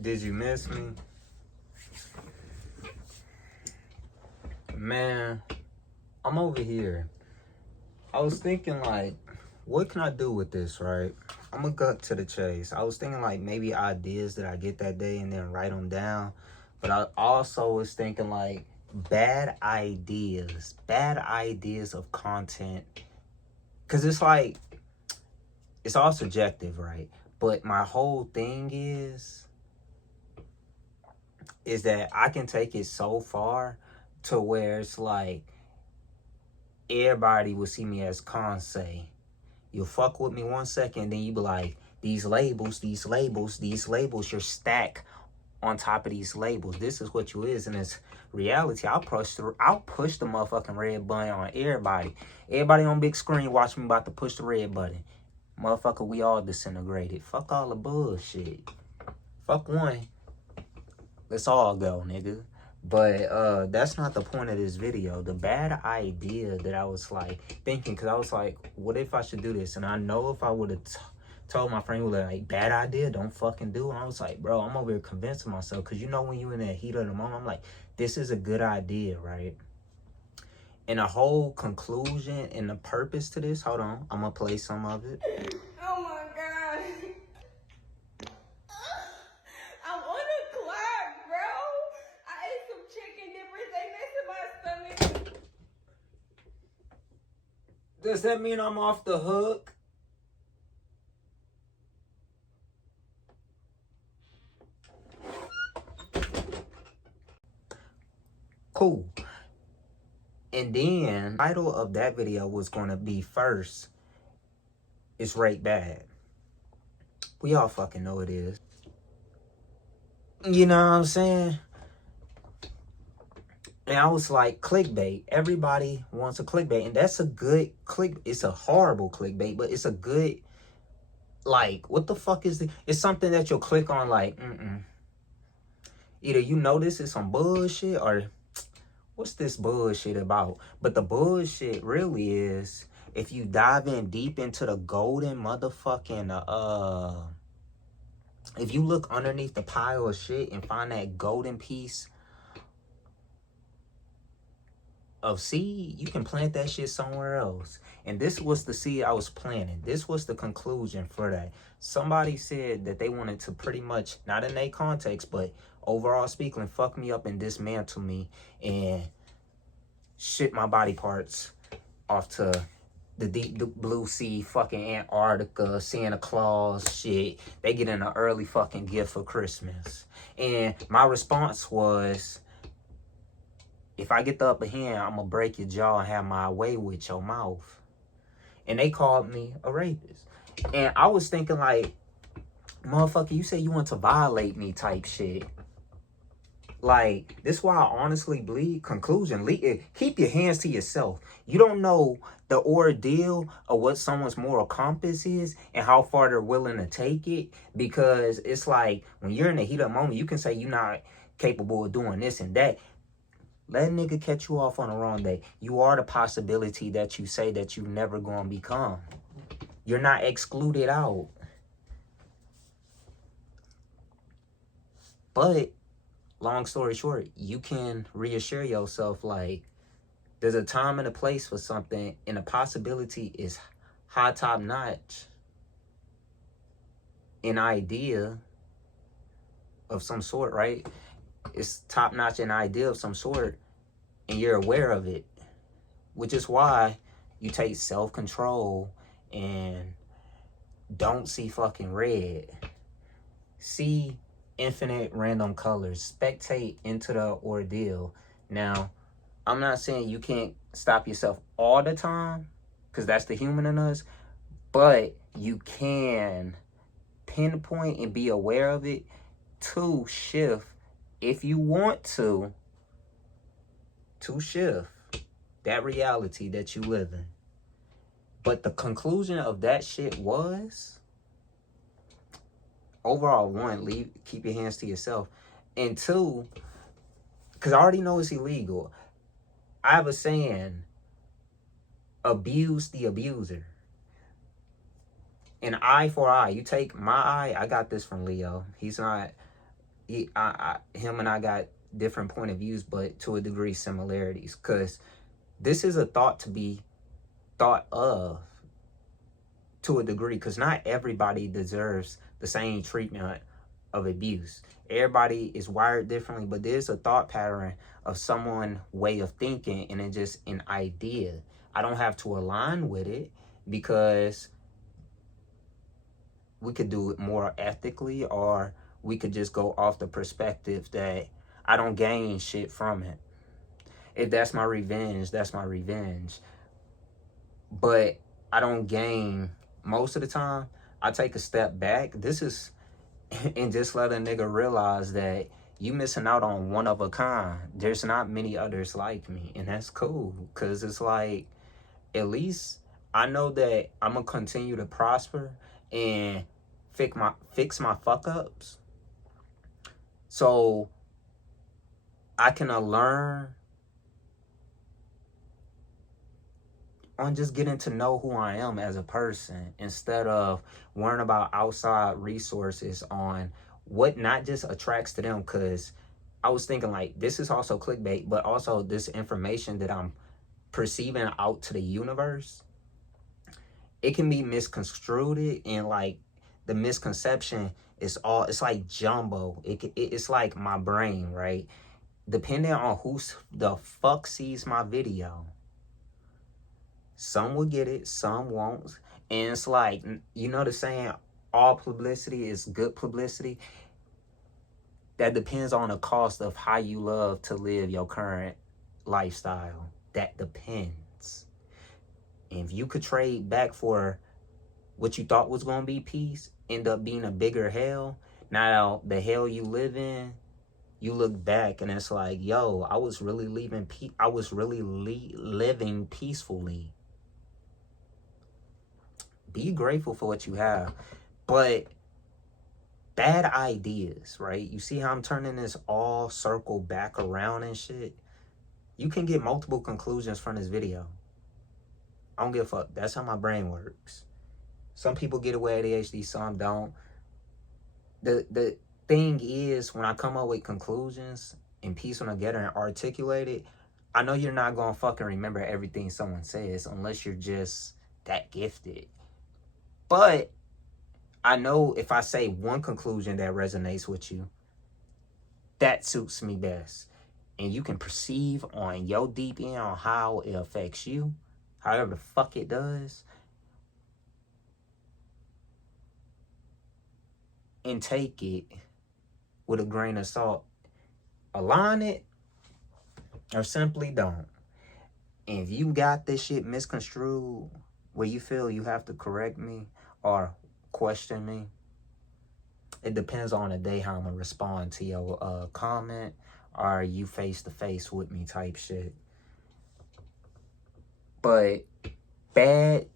Did you miss me? Man, I'm over here. I was thinking, like, what can I do with this, right? I'm gonna cut to the chase. I was thinking, like, maybe ideas that I get that day and then write them down. But I also was thinking, like, bad ideas of content. Because it's like, it's all subjective, right? But my whole thing is that I can take it so far to where it's like everybody will see me as Conce. You'll fuck with me 1 second, then you be like, these labels, you're stacked on top of these labels. This is what you is, and it's reality. I'll push the motherfucking red button on everybody. Everybody on big screen watching me about to push the red button. Motherfucker, we all disintegrated. Fuck all the bullshit. Fuck one. Let's all go, nigga. But that's not the point of this video. The bad idea that I was like thinking, because I was like, what if I should do this? And I know if I would have told my friend, like, bad idea, don't fucking do it. And I was like, bro, I'm over here convincing myself, because you know when you in that heat of the moment, I'm like, this is a good idea, right? And the whole conclusion and the purpose to this, hold on, I'm gonna play some of it. Oh my God. I wanna clap, bro. I ate some chicken dippers, they messed in my stomach. Does that mean I'm off the hook? Cool. And then the title of that video was going to be first is Rate Bad. We all fucking know it is. You know what I'm saying? And I was like, clickbait. Everybody wants a clickbait. And that's a good it's a horrible clickbait, but it's a good, like, what the fuck is it? It's something that you'll click on, like, Either you know this is some bullshit, or what's this bullshit about? But the bullshit really is, if you dive in deep into the golden motherfucking, if you look underneath the pile of shit and find that golden piece of seed, you can plant that shit somewhere else. And this was the seed I was planting. This was the conclusion for that. Somebody said that they wanted to pretty much, not in their context, but overall speaking, fuck me up and dismantle me and ship my body parts off to the deep blue sea, fucking Antarctica, Santa Claus shit. They get an early fucking gift for Christmas. And my response was, if I get the upper hand, I'm gonna break your jaw and have my way with your mouth. And they called me a rapist. And I was thinking, like, motherfucker, you say you want to violate me type shit. Like, this is why I honestly believe, conclusion, keep your hands to yourself. You don't know the ordeal of what someone's moral compass is and how far they're willing to take it. Because it's like, when you're in the heat of the moment, you can say you're not capable of doing this and that. Let a nigga catch you off on the wrong day. You are the possibility that you say that you never gonna become. You're not excluded out. But, long story short, you can reassure yourself, like, there's a time and a place for something, and the possibility is high top notch. An idea of some sort, right? It's top notch, an idea of some sort, and you're aware of it, which is why you take self-control and don't see fucking red. See infinite random colors. Spectate into the ordeal. Now, I'm not saying you can't stop yourself all the time, because that's the human in us, but you can pinpoint and be aware of it to shift, if you want to shift that reality that you live in. But the conclusion of that shit was, overall, one, keep your hands to yourself. And two, because I already know it's illegal, I have a saying, abuse the abuser. An eye for eye. You take my eye, I got this from Leo. He's not him and I got different point of views, but to a degree similarities. Because this is a thought to be thought of to a degree, because not everybody deserves the same treatment of abuse. Everybody is wired differently, but there's a thought pattern of someone way of thinking, and it's just an idea. I don't have to align with it, because we could do it more ethically, or we could just go off the perspective that I don't gain shit from it. If that's my revenge, that's my revenge. But I don't gain most of the time. I take a step back. This is and just let a nigga realize that you missing out on one of a kind. There's not many others like me, and that's cool. Cause it's like, at least I know that I'm gonna continue to prosper and fix my fuck ups, so I can learn on just getting to know who I am as a person, instead of worrying about outside resources on what not just attracts to them. Because I was thinking, like, this is also clickbait, but also this information that I'm perceiving out to the universe, it can be misconstrued, and like the misconception is all, it's like jumbo. It's like my brain, right? Depending on who the fuck sees my video, some will get it, some won't. And it's like, you know the saying, all publicity is good publicity? That depends on the cost of how you love to live your current lifestyle. That depends. If you could trade back for what you thought was going to be peace, end up being a bigger hell. Now, the hell you live in, you look back and it's like, yo, I was really living peacefully. Be grateful for what you have. But bad ideas, right? You see how I'm turning this all circle back around and shit? You can get multiple conclusions from this video. I don't give a fuck. That's how my brain works. Some people get away with ADHD, some don't. The thing is, when I come up with conclusions and piece them together and articulate it, I know you're not gonna fucking remember everything someone says unless you're just that gifted. But I know if I say one conclusion that resonates with you, that suits me best. And you can perceive on your deep end on how it affects you, however the fuck it does, and take it with a grain of salt. Align it or simply don't. And if you got this shit misconstrued where you feel you have to correct me or question me, it depends on the day how I'm gonna respond to your comment, or you face to face with me type shit. But bad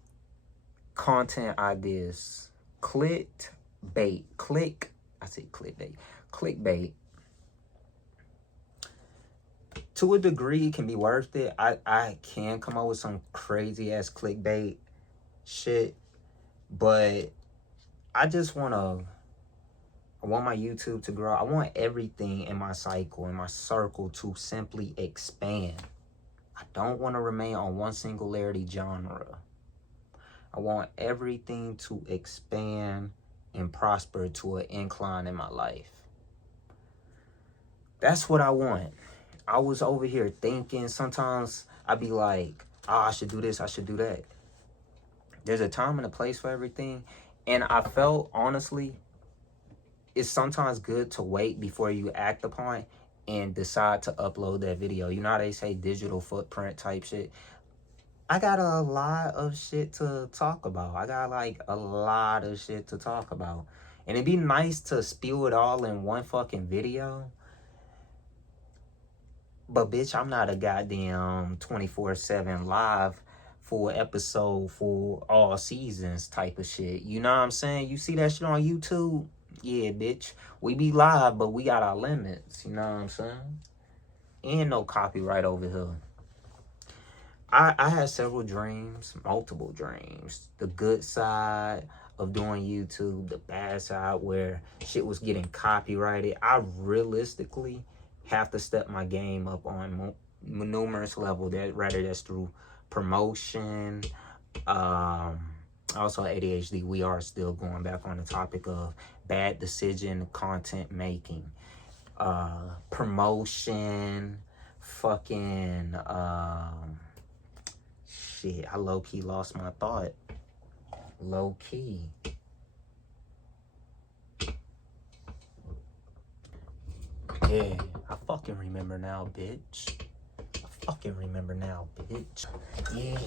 content ideas, clickbait, to a degree can be worth it. I can come up with some crazy ass clickbait shit, but I want my YouTube to grow. I want everything in my cycle, in my circle, to simply expand. I don't want to remain on one singularity genre. I want everything to expand and prosper to an incline in my life. That's what I want. I was over here thinking, sometimes I'd be like, oh, I should do this, I should do that. There's a time and a place for everything. And I felt, honestly, it's sometimes good to wait before you act upon and decide to upload that video. You know how they say digital footprint type shit? I got a lot of shit to talk about. And it'd be nice to spew it all in one fucking video. But bitch, I'm not a goddamn 24/7 live full episode for all seasons type of shit. You know what I'm saying? You see that shit on YouTube? Yeah, bitch. We be live, but we got our limits. You know what I'm saying? And no copyright over here. I had several dreams, multiple dreams. The good side, of doing YouTube, the bad side where shit was getting copyrighted. I realistically have to step my game up on numerous level. That's through promotion, also ADHD. We are still going back on the topic of bad decision content making, promotion, fucking shit. I low-key lost my thought. Low-key. Yeah, I fucking remember now, bitch. I fucking remember now, bitch. Yeah.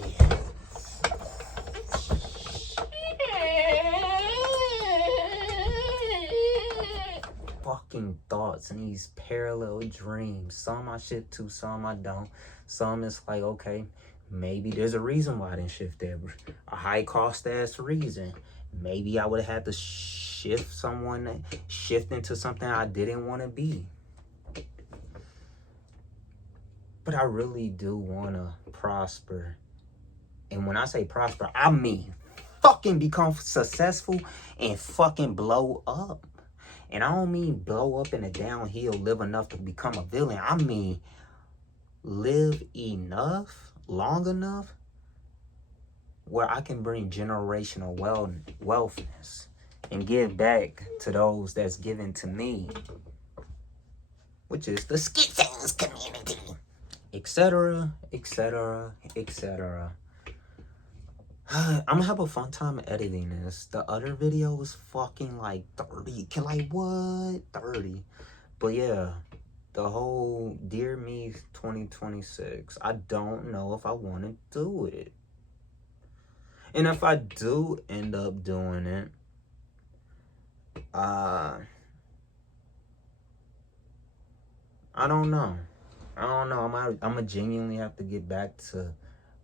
Fucking thoughts and these parallel dreams. Some I shift to, some I don't. Some it's like, okay, maybe there's a reason why I didn't shift there. A high cost ass reason. Maybe I would have had to shift into something I didn't want to be. But I really do want to prosper. And when I say prosper, I mean fucking become successful and fucking blow up. And I don't mean blow up in a downhill, live enough to become a villain. I mean live enough, long enough, where I can bring generational wealthness and give back to those that's given to me, which is the Skit community, etc., etc., etc. I'm gonna have a fun time editing this. The other video was fucking like 30. Like what? 30. But yeah, the whole Dear Me 2026. I don't know if I want to do it. And if I do end up doing it, I don't know. I'm gonna genuinely have to get back to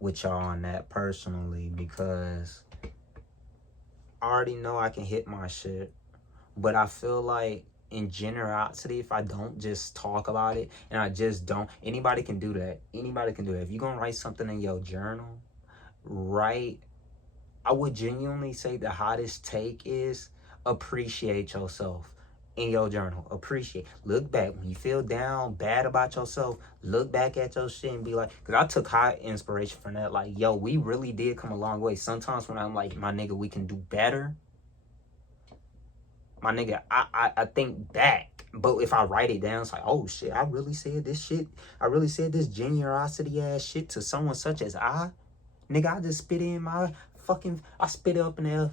with y'all on that personally, because I already know I can hit my shit, but I feel like in generosity, if I don't just talk about it and I just don't, anybody can do that. Anybody can do that. If you're gonna write something in your journal, I would genuinely say the hottest take is appreciate yourself in your journal. Appreciate. Look back. When you feel down, bad about yourself, look back at your shit and be like, because I took high inspiration from that. Like, yo, we really did come a long way. Sometimes when I'm like, my nigga, we can do better. My nigga, I think back. But if I write it down, it's like, oh shit, I really said this shit. I really said this generosity ass shit to someone such as I. Nigga, I just spit in my I spit it up in there.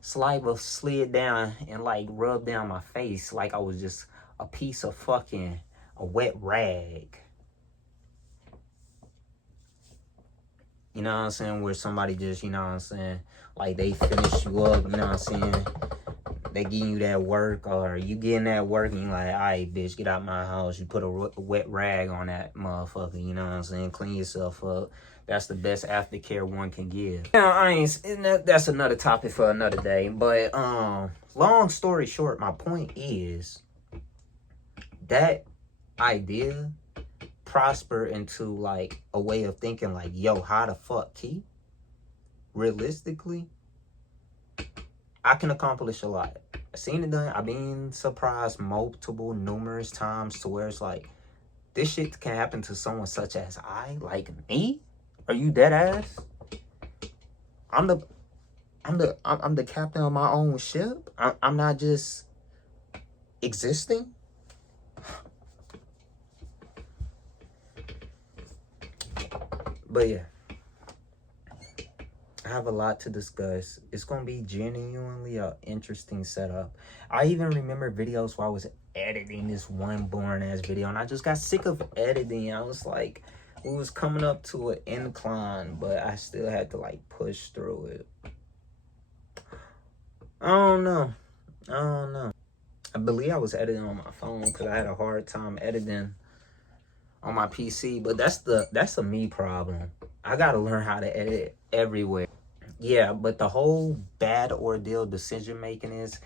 Saliva slid down and like rubbed down my face like I was just a piece of fucking a wet rag. You know what I'm saying? Where somebody just, you know what I'm saying, like they finish you up, you know what I'm saying? They giving you that work, or you getting that work and you like, all right, bitch, get out my house. You put a wet rag on that motherfucker, you know what I'm saying? Clean yourself up. That's the best aftercare one can give. Now, that's another topic for another day. But long story short, my point is that idea prosper into like a way of thinking like, yo, how the fuck, Key? Realistically, I can accomplish a lot. I've seen it done. I've been surprised numerous times to where it's like, this shit can happen to someone such as I, like me. Are you dead ass? I'm the captain of my own ship. I'm not just existing. But yeah, I have a lot to discuss. It's gonna be genuinely an interesting setup. I even remember videos where I was editing this one boring ass video, and I just got sick of editing. I was like, we was coming up to an incline, but I still had to like push through it. I don't know. I believe I was editing on my phone because I had a hard time editing on my PC, but that's a me problem. I gotta learn how to edit everywhere. Yeah, but the whole bad ordeal decision making is,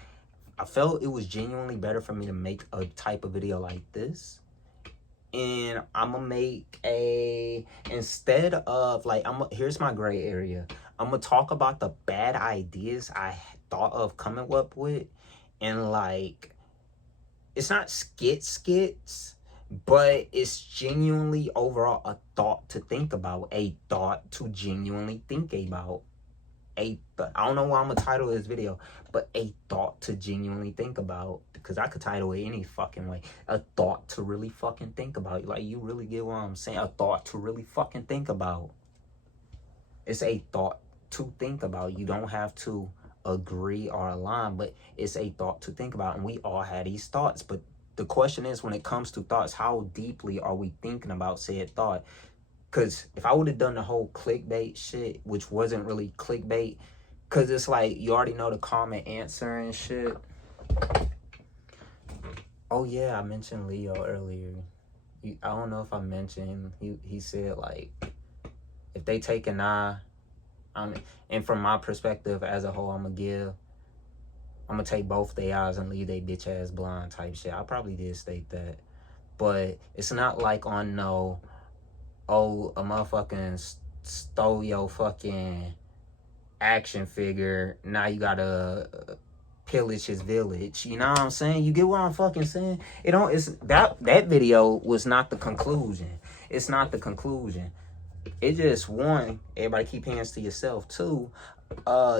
I felt it was genuinely better for me to make a type of video like this. And I'm gonna make instead of like, here's my gray area. I'm gonna talk about the bad ideas I thought of coming up with, and like, it's not skits, but it's genuinely overall a thought to think about, a thought to genuinely think about. I don't know why I'm gonna title this video, but a thought to genuinely think about, because I could title it any fucking way. A thought to really fucking think about. Like, you really get what I'm saying? A thought to really fucking think about. It's a thought to think about. You don't have to agree or align, but it's a thought to think about, and we all had these thoughts. But the question is, when it comes to thoughts, how deeply are we thinking about said thought? Because if I would have done the whole clickbait shit, which wasn't really clickbait, because it's like, you already know the common answer and shit. Oh yeah, I mentioned Leo earlier. I don't know if I mentioned, he said, like, if they take an eye, and from my perspective as a whole, I'm gonna take both their eyes and leave they bitch ass blind type shit. I probably did state that, but it's not like on no, oh, a motherfucking stole your fucking action figure, now you gotta pillage his village. You know what I'm saying? You get what I'm fucking saying? It's that video was not the conclusion. It's not the conclusion. It just, one, everybody keep hands to yourself. Two,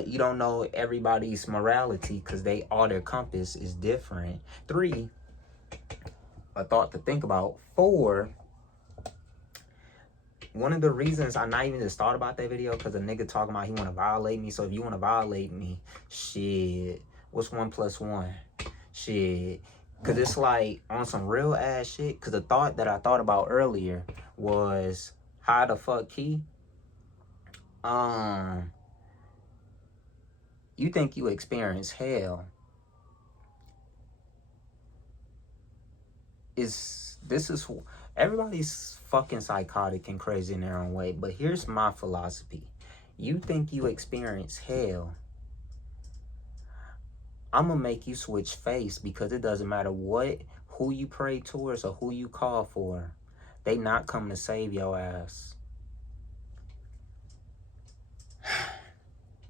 you don't know everybody's morality, because all their compass is different. Three, a thought to think about. Four, one of the reasons I not even just thought about that video, because a nigga talking about he want to violate me. So if you want to violate me, shit, what's 1 + 1? Shit. Because it's like on some real ass shit. Because the thought that I thought about earlier was, how the fuck you think you experience hell? Everybody's fucking psychotic and crazy in their own way, but here's my philosophy. You think you experience hell, I'm gonna make you switch face, because it doesn't matter who you pray towards or who you call for, they not coming to save your ass.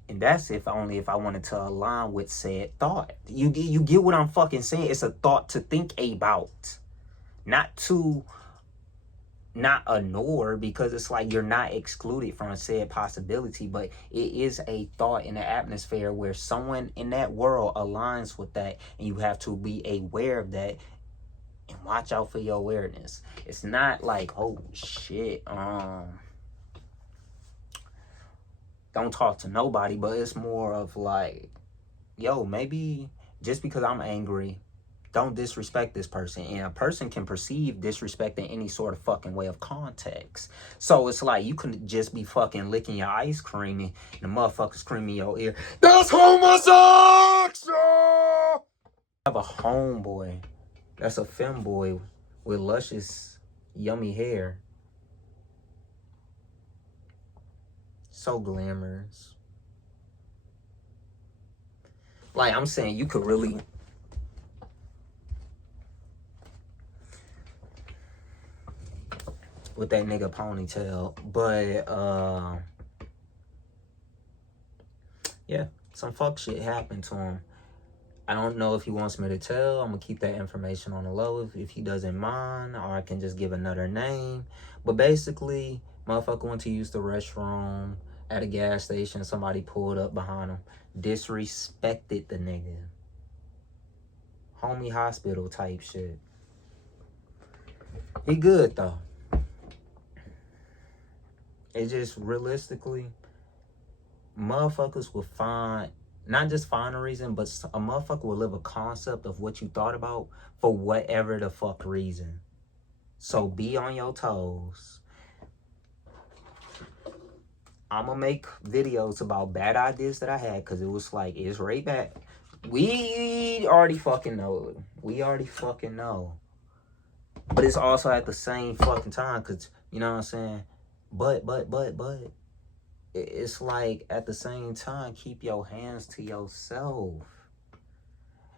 And that's only if I wanted to align with said thought. You get what I'm fucking saying? It's a thought to think about, not to not ignore, because it's like you're not excluded from a said possibility, but it is a thought in the atmosphere where someone in that world aligns with that, and you have to be aware of that and watch out for your awareness. It's not like, oh shit, don't talk to nobody, but it's more of like, yo, maybe just because I'm angry, don't disrespect this person. And a person can perceive disrespect in any sort of fucking way of context. So it's like, you can just be fucking licking your ice cream and the motherfucker screaming in your ear, that's homosexual! I have a homeboy that's a femboy with luscious, yummy hair. So glamorous. Like, I'm saying, you could really... with that nigga ponytail. But, yeah, some fuck shit happened to him. I don't know if he wants me to tell. I'm gonna keep that information on the low if he doesn't mind, or I can just give another name. But basically, motherfucker went to use the restroom at a gas station. Somebody pulled up behind him, disrespected the nigga. Homie hospital type shit. He good though. It just, realistically, motherfuckers will find, not just find a reason, but a motherfucker will live a concept of what you thought about for whatever the fuck reason. So be on your toes. I'm gonna make videos about bad ideas that I had, because it was like, it's right back. We already fucking know it. We already fucking know. But it's also at the same fucking time, because, you know what I'm saying? But, it's like, at the same time, keep your hands to yourself.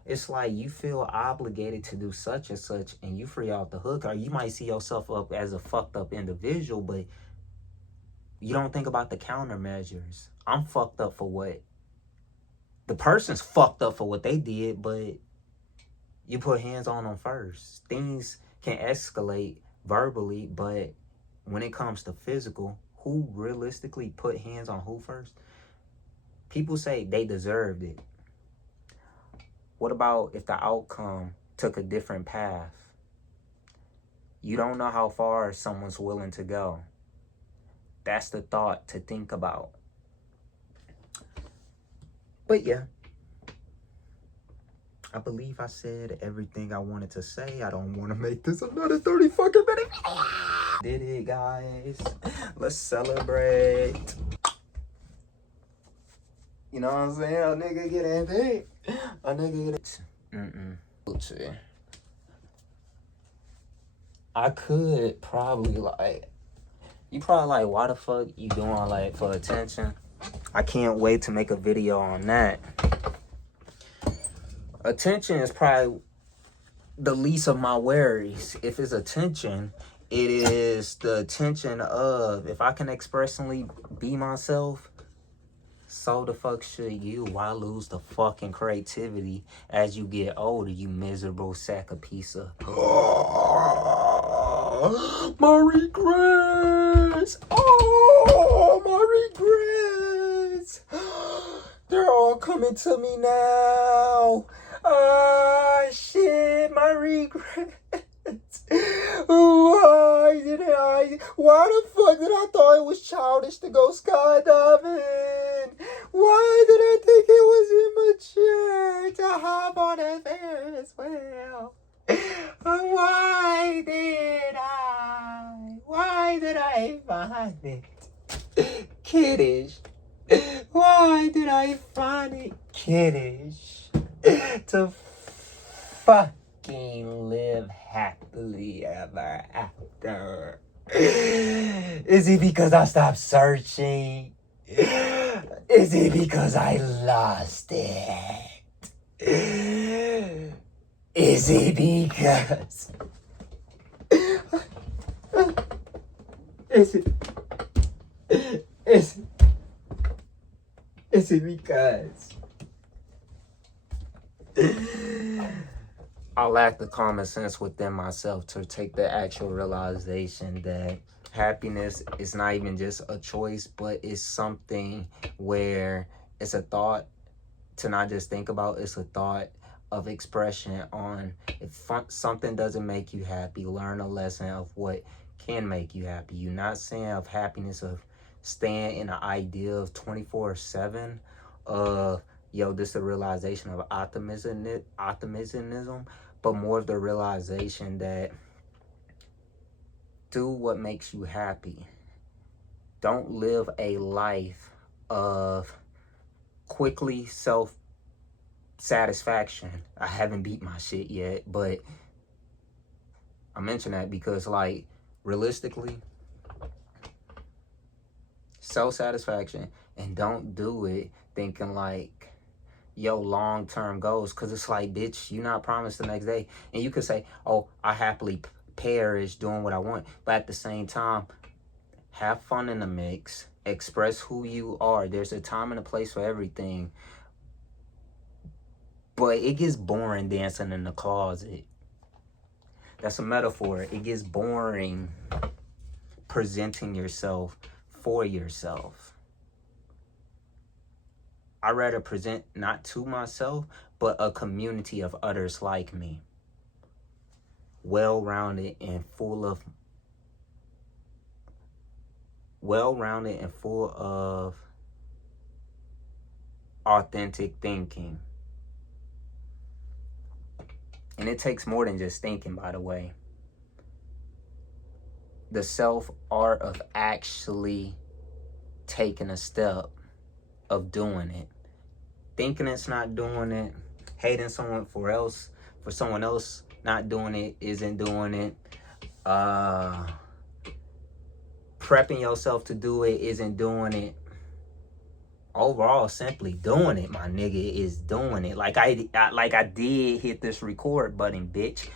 It's like, you feel obligated to do such and such, and you free off the hook, or you might see yourself up as a fucked up individual, but You don't think about the countermeasures. I'm fucked up for what? The person's fucked up for what they did, but you put hands on them first. Things can escalate verbally, but when it comes to physical, who realistically put hands on who first? People say they deserved it. What about if the outcome took a different path? You don't know how far someone's willing to go. That's the thought to think about. But yeah, I believe I said everything I wanted to say. I don't want to make this another 30 fucking minutes. Did it, guys. Let's celebrate. You know what I'm saying? A nigga get that thing. A nigga get it. I could probably like, you probably like, why the fuck you doing like for attention? I can't wait to make a video on that. Attention is probably the least of my worries. If it's attention, it is the attention of, if I can expressly be myself, so the fuck should you. Why lose the fucking creativity as you get older, you miserable sack of pizza? My regrets! Oh, my regrets! They're all coming to me now. Ah, shit, my regrets. Why the fuck did I thought it was childish to go skydiving? Why did I think it was immature to hop on a Ferris wheel? Why did I find it kiddish? Why did I find it kiddish to fucking live happily ever after? Is it because I stopped searching? Is it because I lost it? Is it because... Is it because I lack the common sense within myself to take the actual realization that happiness is not even just a choice, but it's something where it's a thought to not just think about. It's a thought of expression on, if something doesn't make you happy, learn a lesson of what can make you happy. You're not saying of happiness of staying in the idea of 24/7 of, yo, this is a realization of optimism, but more of the realization that do what makes you happy. Don't live a life of quickly self-satisfaction. I haven't beat my shit yet, but I mention that because, like, realistically, self-satisfaction, and don't do it thinking like, yo, long-term goals, because it's like, bitch, you're not promised the next day. And you could say, oh, I happily perish doing what I want, but at the same time, have fun in the mix, express who you are. There's a time and a place for everything, but it gets boring dancing in the closet. That's a metaphor. It gets boring presenting yourself for yourself. I rather present not to myself, but a community of others like me. Well-rounded and full of authentic thinking. And it takes more than just thinking, by the way. The self-art of actually taking a step of doing it. Thinking it's not doing it. Hating someone for someone else not doing it isn't doing it. Prepping yourself to do it isn't doing it. Overall, simply doing it, my nigga, is doing it. Like I did hit this record button, bitch.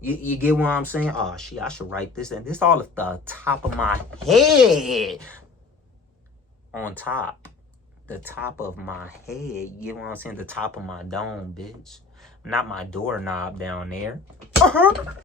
You get what I'm saying? Oh, shit, I should write this. And this all at the top of my head. on top. The top of my head. You know what I'm saying? The top of my dome, bitch. Not my doorknob down there.